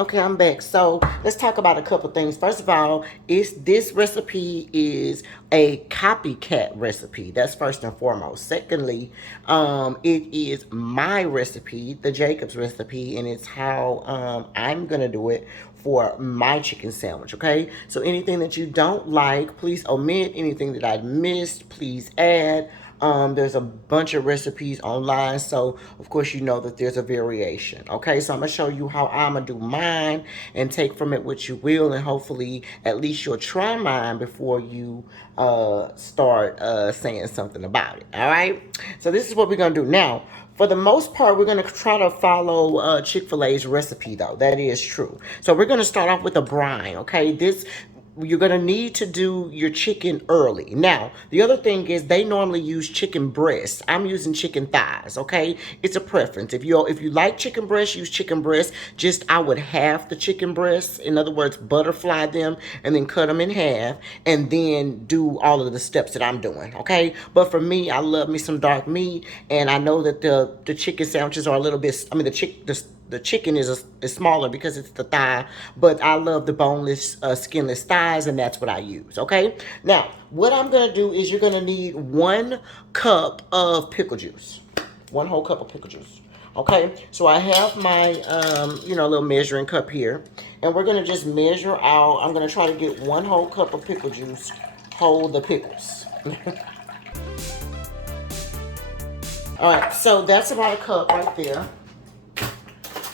Okay, I'm back. So let's talk about a couple things. First of all, this recipe is a copycat recipe. That's first and foremost. Secondly, it is my recipe, the Jacob's recipe, and it's how I'm gonna do it for my chicken sandwich. Okay, so anything that you don't like, please omit. Anything that I missed, please add. There's a bunch of recipes online, so of course you know that there's a variation. Okay, so I'm gonna show you how I'm gonna do mine and take from it what you will, and hopefully at least you'll try mine before you start saying something about it. All right, so this is what we're gonna do now. For the most part, we're going to try to follow Chick-fil-A's recipe, though. That is true. So we're going to start off with a brine, okay? You're going to need to do your chicken early. Now, the other thing is they normally use chicken breasts. I'm using chicken thighs, okay? It's a preference. If you like chicken breasts, use chicken breasts. Just I would half the chicken breasts. In other words, butterfly them and then cut them in half and then do all of the steps that I'm doing, okay? But for me, I love me some dark meat, and I know that the chicken sandwiches are a little bit, I mean, the chicken is smaller because it's the thigh, but I love the boneless, skinless thighs, and that's what I use, okay? Now, what I'm going to do is you're going to need 1 cup of pickle juice. 1 whole cup of pickle juice. Okay, so I have my, little measuring cup here, and we're going to just measure out. I'm going to try to get 1 whole cup of pickle juice, hold the pickles. All right, so that's about a cup right there.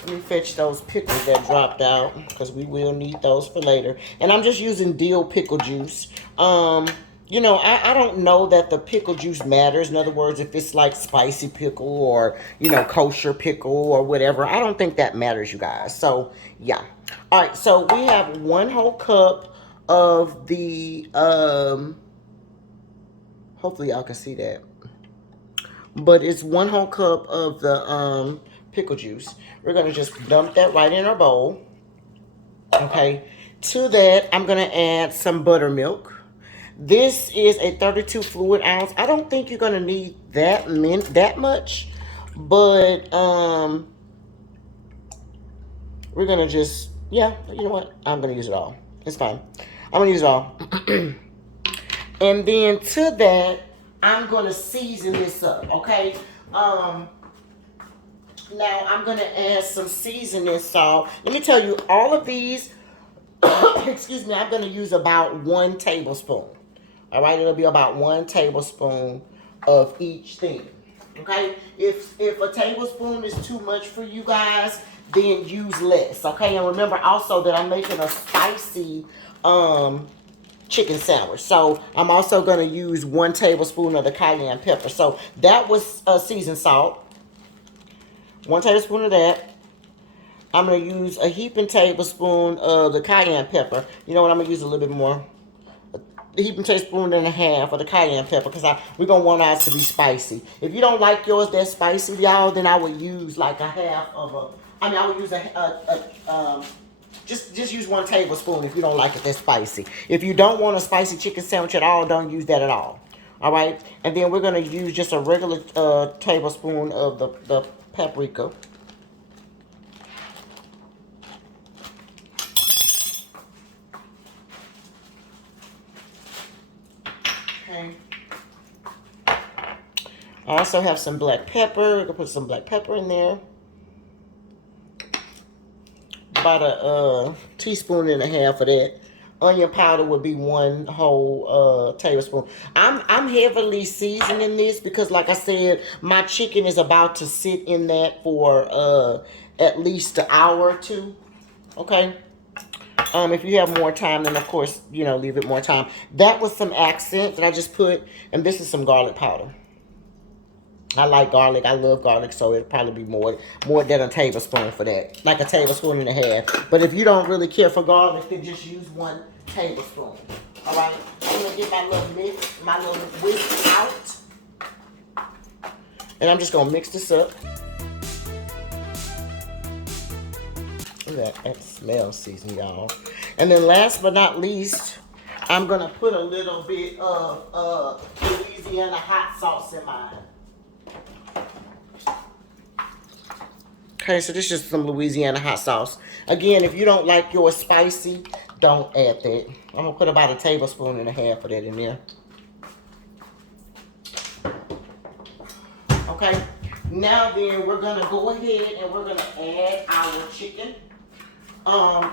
Let me fetch those pickles that dropped out because we will need those for later. And I'm just using dill pickle juice. I don't know that the pickle juice matters. In other words, if it's like spicy pickle or, kosher pickle or whatever, I don't think that matters, you guys. So, yeah. All right, so we have 1 whole cup of the, hopefully y'all can see that. But it's 1 whole cup of the pickle juice. We're going to just dump that right in our bowl. Okay. To that, I'm going to add some buttermilk. This is a 32 fluid ounce. I don't think you're going to need that much. But we're going to just, you know what? I'm going to use it all. It's fine. I'm going to use it all. And then to that, I'm going to season this up, okay? Now, I'm going to add some seasoning salt. Let me tell you, all of these, excuse me, I'm going to use about 1 tablespoon. All right? It'll be about 1 tablespoon of each thing, okay? If a tablespoon is too much for you guys, then use less, okay? And remember also that I'm making a spicy chicken sandwich. So I'm also going to use 1 tablespoon of the cayenne pepper. So that was seasoned salt. 1 tablespoon of that. I'm going to use a heaping tablespoon of the cayenne pepper. You know what? I'm going to use a little bit more. A heaping tablespoon and a half of the cayenne pepper because we're going to want ours to be spicy. If you don't like yours that spicy, y'all, then I would use like a half of I would use just use 1 tablespoon if you don't like it that spicy. If you don't want a spicy chicken sandwich at all, don't use that at all. All right? And then we're going to use just a regular tablespoon of the paprika. Okay. I also have some black pepper. I'm going to put some black pepper in there. About a teaspoon and a half of that. Onion powder would be 1 whole tablespoon. I'm heavily seasoning this because, like I said, my chicken is about to sit in that for at least an hour or 2. Okay. If you have more time, then of course, leave it more time. That was some accent that I just put, and this is some garlic powder. I like garlic. I love garlic, so it'll probably be more than a tablespoon for that. Like a tablespoon and a half. But if you don't really care for garlic, then just use 1 tablespoon. All right? I'm going to get my little whisk out. And I'm just going to mix this up. Look at that smell season, y'all. And then last but not least, I'm going to put a little bit of Louisiana hot sauce in mine. Okay, so this is just some Louisiana hot sauce. Again, if you don't like yours spicy, don't add that. I'm gonna put about 1.5 tablespoons of that in there. Okay, now then we're gonna go ahead and we're gonna add our chicken.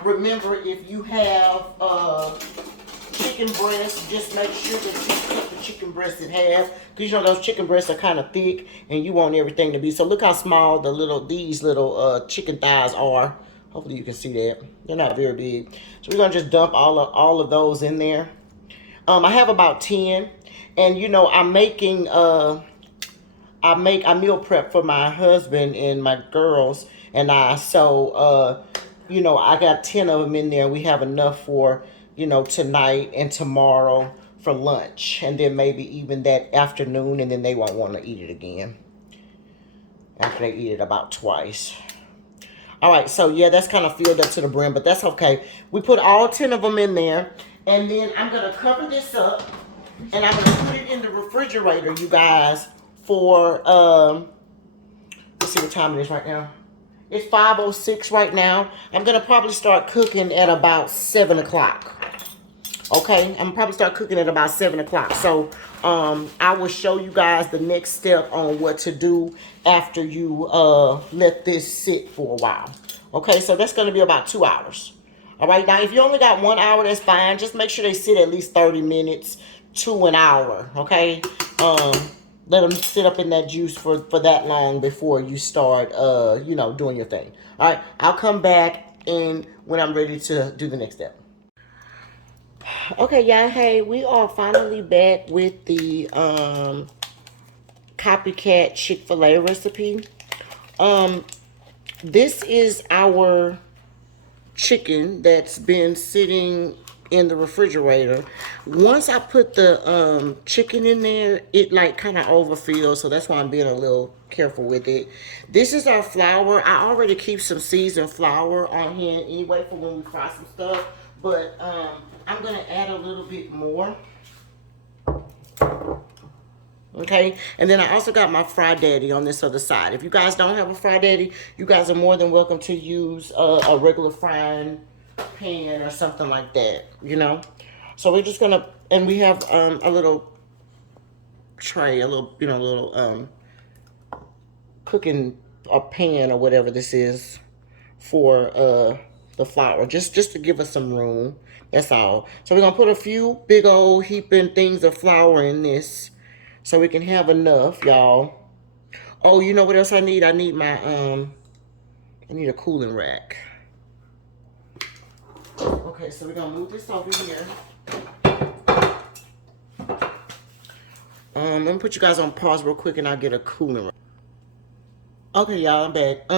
Remember, if you have chicken breast, just make sure that you cut the chicken breast in half, because you know those chicken breasts are kind of thick and you want everything to be. So look how small these little chicken thighs are. Hopefully you can see that. They're not very big. So we're gonna just dump all of those in there. I have about 10, and you know I'm making I meal prep for my husband and my girls and I. So you know, I got 10 of them in there. We have enough for, you know, tonight and tomorrow for lunch, and then maybe even that afternoon, and then they won't want to eat it again after they eat it about twice. All right, so yeah, that's kind of filled up to the brim, but that's okay. We put all 10 of them in there, and then I'm going to cover this up, and I'm going to put it in the refrigerator, you guys, for, let's see what time it is right now. It's 5:06 right now. I'm going to probably start cooking at about 7 o'clock. Okay, I'm probably start cooking at about 7 o'clock. So I will show you guys the next step on what to do after you let this sit for a while. Okay, so that's going to be about 2 hours. All right, now if you only got 1 hour, that's fine. Just make sure they sit at least 30 minutes to an hour. Okay, let them sit up in that juice for that long before you start, you know, doing your thing. All right, I'll come back in when I'm ready to do the next step. Okay, y'all, hey, we are finally back with the copycat Chick-fil-A recipe. This is our chicken that's been sitting in the refrigerator. Once I put the chicken in there, it like kind of overfills, so that's why I'm being a little careful with it. This is our flour. I already keep some seasoned flour on hand anyway for when we fry some stuff, but I'm gonna add a little bit more. Okay, and then I also got my Fry Daddy on this other side. If you guys don't have a Fry Daddy, you guys are more than welcome to use a regular frying pan or something like that, you know. So we're just gonna, and we have a little tray, a little, you know, little cooking a pan or whatever this is for the flour, just to give us some room. That's all. So we're gonna put a few big old heaping things of flour in this, so we can have enough, y'all. Oh, you know what else I need? I need my I need a cooling rack. Okay, so we're gonna move this over here. Let me put you guys on pause real quick and I'll get a cooling rack. Okay, y'all, I'm back.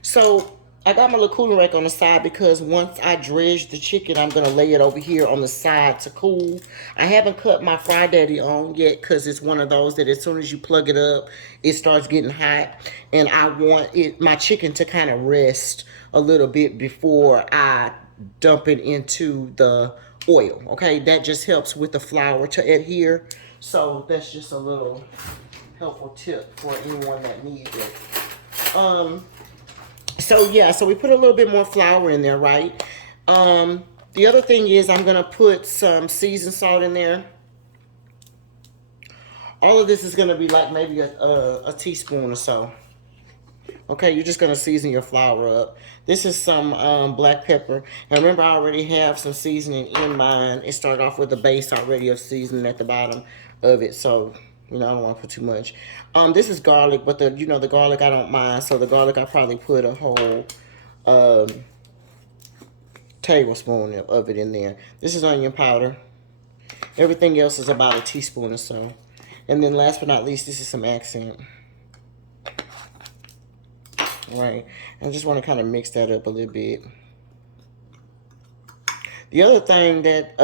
So I got my little cooling rack on the side because once I dredge the chicken, I'm gonna lay it over here on the side to cool. I haven't cut my Fry Daddy on yet because it's one of those that as soon as you plug it up, it starts getting hot, and I want my chicken to kind of rest a little bit before I dump it into the oil. Okay, that just helps with the flour to adhere. So that's just a little helpful tip for anyone that needs it. So yeah, so we put a little bit more flour in there, right? The other thing is I'm gonna put some seasoned salt in there. All of this is gonna be like maybe a teaspoon or so. Okay, you're just gonna season your flour up. This is some black pepper. And remember, I already have some seasoning in mine. It started off with a base already of seasoning at the bottom of it, so you know I don't want to put too much. This is garlic, but the garlic I don't mind. So the garlic I probably put a whole tablespoon of it in there. This is onion powder. Everything else is about a teaspoon or so. And then last but not least, this is some accent. Right, I just want to kind of mix that up a little bit. The other thing that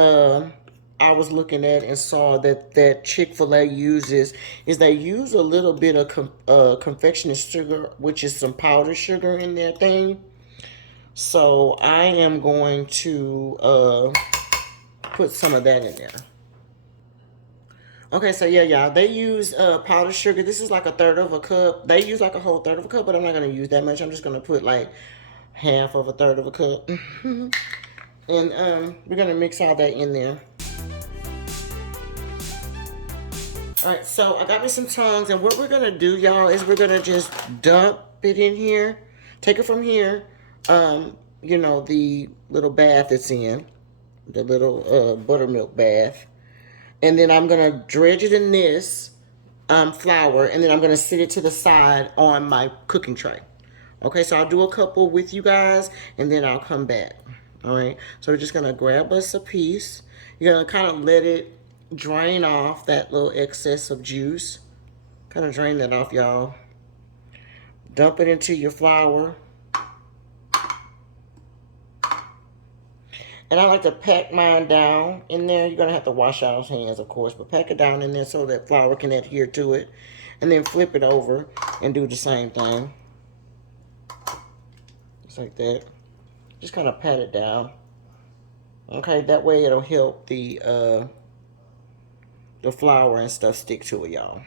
I was looking at and saw that Chick-fil-A uses is they use a little bit of confectioner's sugar, which is some powdered sugar in their thing. So I am going to put some of that in there. Okay, so yeah, y'all, they use powdered sugar. This is like a third of a cup. They use like a whole third of a cup, but I'm not gonna use that much. I'm just gonna put like half of a third of a cup. And we're gonna mix all that in there. All right, so I got me some tongs, and what we're gonna do, y'all, is we're gonna just dump it in here. Take it from here. You know, the little bath it's in, the little buttermilk bath, and then I'm gonna dredge it in this flour, and then I'm gonna sit it to the side on my cooking tray. Okay, so I'll do a couple with you guys, and then I'll come back. All right, so we're just gonna grab us a piece. You're gonna kind of let it drain off that little excess of juice. Kind of drain that off, y'all. Dump it into your flour. And I like to pack mine down in there. You're gonna have to wash out those hands, of course, but pack it down in there so that flour can adhere to it. And then flip it over and do the same thing. Just like that. Just kind of pat it down. Okay, that way it'll help the flour and stuff stick to it, y'all.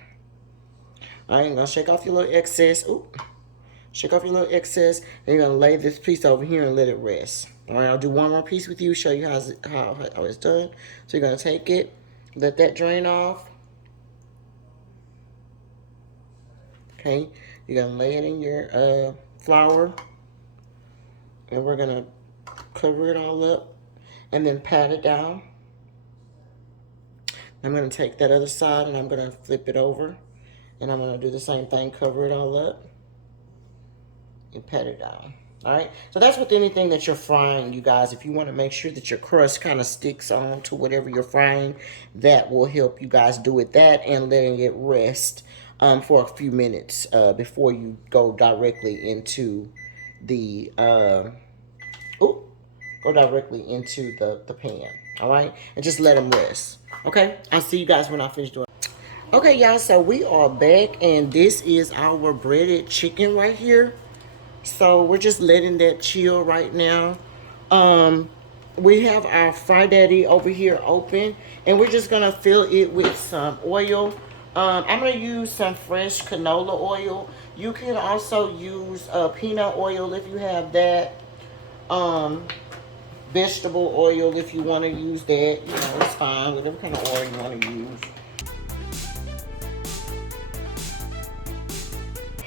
Alright, you're gonna shake off your little excess. Ooh. Shake off your little excess, and you're gonna lay this piece over here and let it rest. All right, I'll do one more piece with you, show you how it's done. So you're gonna take it, let that drain off. Okay, you're gonna lay it in your flour, and we're gonna cover it all up, and then pat it down. I'm gonna take that other side, and I'm gonna flip it over, and I'm gonna do the same thing, cover it all up, and pat it down. All right, so that's with anything that you're frying, you guys. If you want to make sure that your crust kind of sticks on to whatever you're frying, that will help you guys do it. That and letting it rest for a few minutes before you go directly into the the pan. All right, and just let them rest. Okay, I'll see you guys when I finish doing. Okay, y'all, so we are back, and this is our breaded chicken right here. So we're just letting that chill right now. We have our Fry Daddy over here open, and we're just gonna fill it with some oil. I'm gonna use some fresh canola oil. You can also use peanut oil if you have that. Um, Vegetable oil if you want to use that. You know, it's fine. Whatever kind of oil you want to use.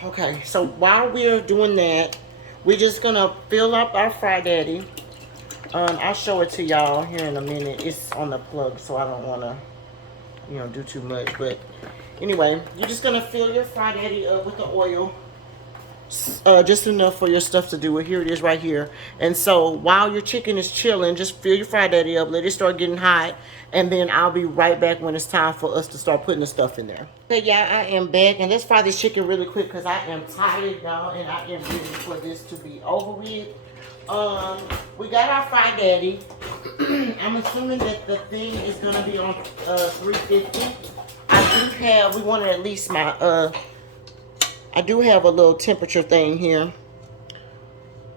Okay, so while we're doing that, we're just gonna fill up our Fry Daddy. I'll show it to y'all here in a minute. It's on the plug, so I don't wanna, do too much. But anyway, you're just gonna fill your Fry Daddy up with the oil. Just enough for your stuff to do it. Here it is right here. And so while your chicken is chilling, just fill your Fry Daddy up, let it start getting hot, and then I'll be right back when it's time for us to start putting the stuff in there. Okay, y'all, I am back, and let's fry this chicken really quick because I am tired, y'all, and I am ready for this to be over with. We got our Fry Daddy. I'm assuming that the thing is gonna be on 350. We wanted at least I do have a little temperature thing here,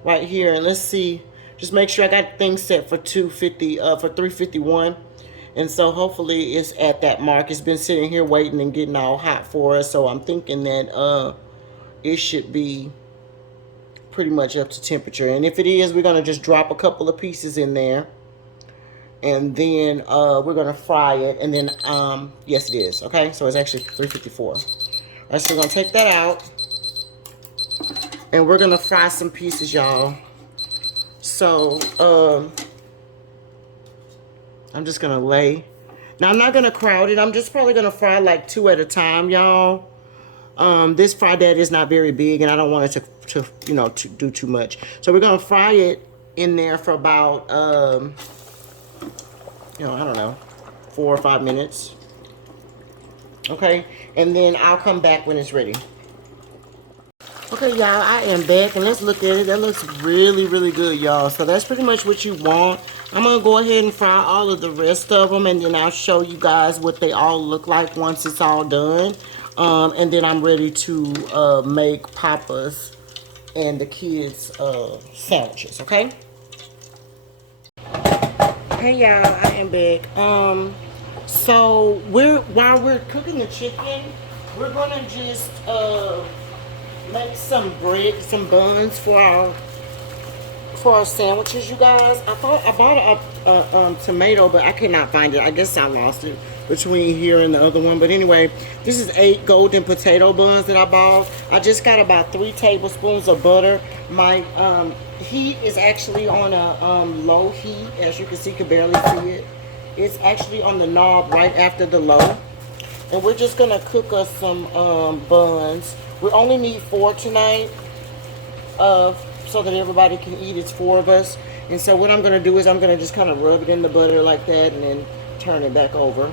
right here, and let's see. Just make sure I got things set for 250, for 351, and so hopefully it's at that mark. It's been sitting here waiting and getting all hot for us, so I'm thinking that it should be pretty much up to temperature. And if it is, we're gonna just drop a couple of pieces in there, and then we're gonna fry it, and then yes, it is. Okay, so it's actually 354. All right, so we're gonna take that out, and we're gonna fry some pieces, y'all. So I'm just gonna lay. Now I'm not gonna crowd it. I'm just probably gonna fry like 2 at a time, y'all. This Fry Daddy is not very big, and I don't want it to do too much. So we're gonna fry it in there for about I don't know, 4 or 5 minutes. Okay, and then I'll come back when it's ready. Okay, y'all, I am back, and let's look at it. That looks really, really good, y'all. So that's pretty much what you want. I'm going to go ahead and fry all of the rest of them, and then I'll show you guys what they all look like once it's all done. And then I'm ready to make Papa's and the kids' sandwiches, okay? Hey, y'all, I am back. So while we're cooking the chicken, we're gonna just make some bread, some buns for our sandwiches, you guys. I bought a tomato, but I could not find it. I guess I lost it between here and the other one. But anyway, this is 8 golden potato buns that I bought. I just got about 3 tablespoons of butter. My heat is actually on a low heat, as you can see, can barely see it. It's actually on the knob right after the low. And we're just gonna cook us some buns. We only need 4 tonight. So that everybody can eat. It's 4 of us. And so what I'm going to do is I'm going to just kind of rub it in the butter like that and then turn it back over.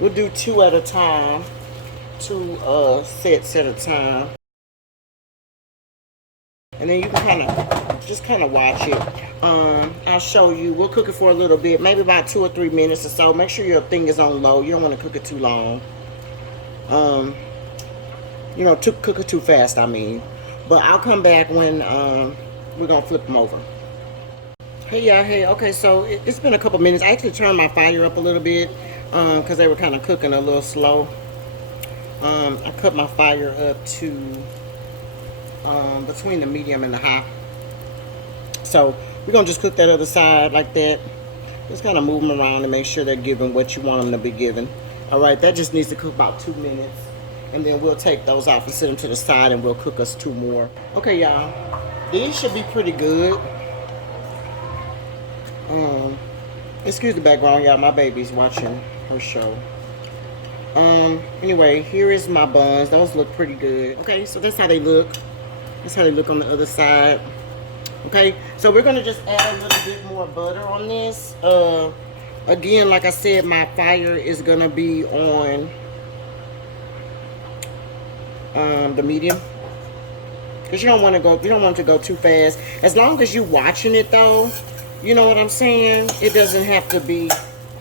We'll do 2 at a time. 2 sets at a time. And then you can kind of watch it. I'll show you. We'll cook it for a little bit, maybe about 2 or 3 minutes or so. Make sure your thing is on low. You don't want to cook it too long. You know, cook it too fast, I mean. But I'll come back when we're going to flip them over. Hey, y'all. Hey, okay, so it's been a couple minutes. I actually turned my fire up a little bit because they were kind of cooking a little slow. I cut my fire up to between the medium and the high. So we're going to just cook that other side like that. Just kind of move them around and make sure they're giving what you want them to be given. All right, that just needs to cook about 2 minutes. And then we'll take those off and set them to the side and we'll cook us 2 more. Okay, y'all. These should be pretty good. Excuse the background, y'all. My baby's watching her show. Anyway, here is my buns. Those look pretty good. Okay, so that's how they look. That's how they look on the other side. Okay, so we're going to just add a little bit more butter on this. Again, like I said, my fire is going to be on the medium, because you don't want it to go too fast. As long as you're watching it though, you know what I'm saying. It doesn't have to be.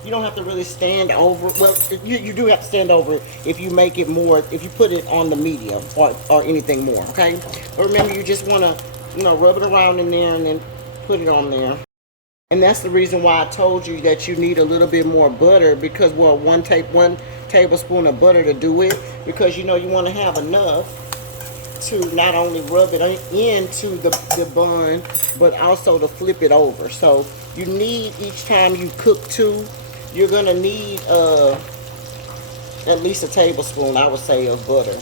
You don't have to really stand over. Well, you do have to stand over it if you make it more. If you put it on the medium or anything more. Okay. But remember, you just want to rub it around in there and then put it on there. And that's the reason why I told you that you need a little bit more butter, because, well, one tablespoon of butter to do it, because you want to have enough to not only rub it into the bun, but also to flip it over. So you need, each time you cook 2, you're going to need at least a tablespoon, I would say, of butter.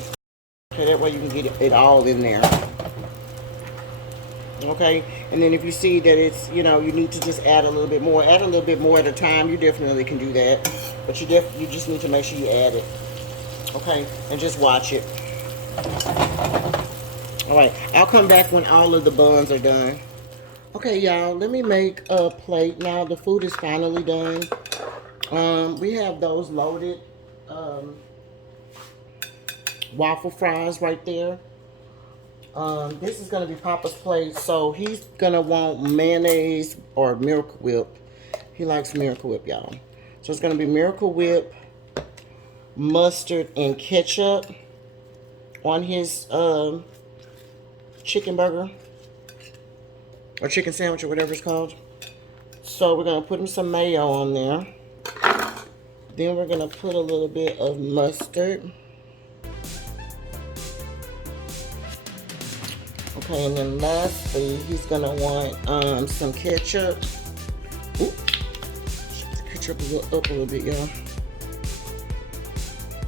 Okay, that way you can get it all in there. Okay, and then if you see that it's, you need to just add a little bit more at a time, you definitely can do that. But you just need to make sure you add it. Okay, and just watch it. All right, I'll come back when all of the buns are done. Okay, y'all, let me make a plate now. The food is finally done. We have those loaded waffle fries right there. This is going to be Papa's plate, so he's going to want mayonnaise or Miracle Whip. He likes Miracle Whip, y'all. So it's going to be Miracle Whip, mustard, and ketchup on his chicken burger or chicken sandwich or whatever it's called. So we're going to put him some mayo on there. Then we're going to put a little bit of mustard. Okay, and then lastly, he's gonna want some ketchup. Ooh, ketchup up a little bit, y'all.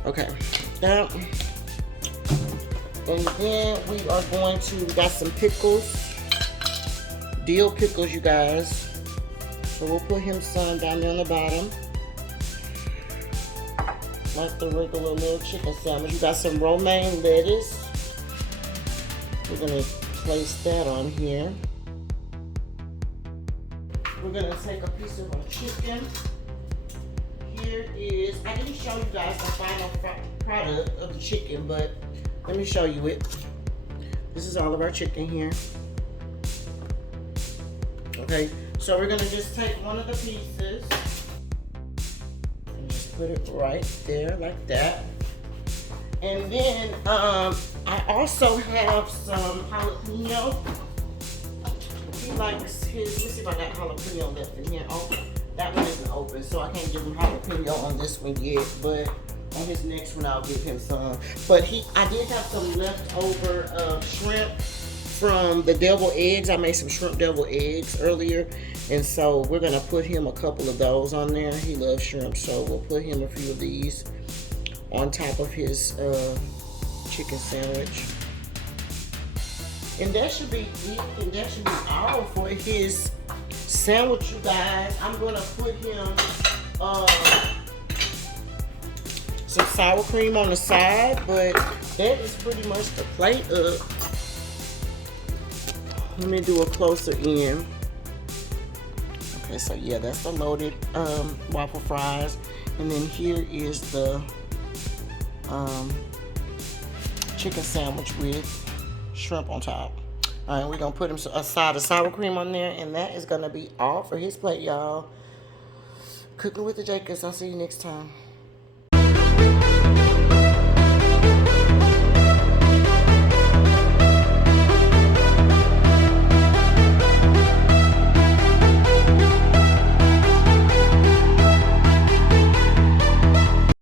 Okay, now, and then we are going to, we got some pickles, dill pickles, you guys. So we'll put him some down there on the bottom, like the regular little chicken sandwich. You got some romaine lettuce. We're going to place that on here. We're going to take a piece of our chicken. Here is, I didn't show you guys the final product of the chicken, but let me show you it. This is all of our chicken here. Okay, so we're going to just take one of the pieces and just put it right there like that. And then I also have some jalapeno. He likes his, let's see if I got jalapeno left in here. Oh, that one isn't open. So so I can't give him jalapeno on this one yet, but on his next one I'll give him some. But I did have some leftover shrimp from the deviled eggs. I made some shrimp deviled eggs earlier, and so we're gonna put him a couple of those on there. He loves shrimp, so we'll put him a few of these on top of his chicken sandwich. And that should be it, and that should be all for his sandwich, you guys. I'm gonna put him some sour cream on the side, but that is pretty much the plate up. Let me do a closer in. Okay, so yeah, that's the loaded waffle fries, and then here is the chicken sandwich with shrimp on top. All right, we're gonna put him a side of sour cream on there, and that is gonna be all for his plate, y'all. Cooking with the Jacobs. I'll see you next time.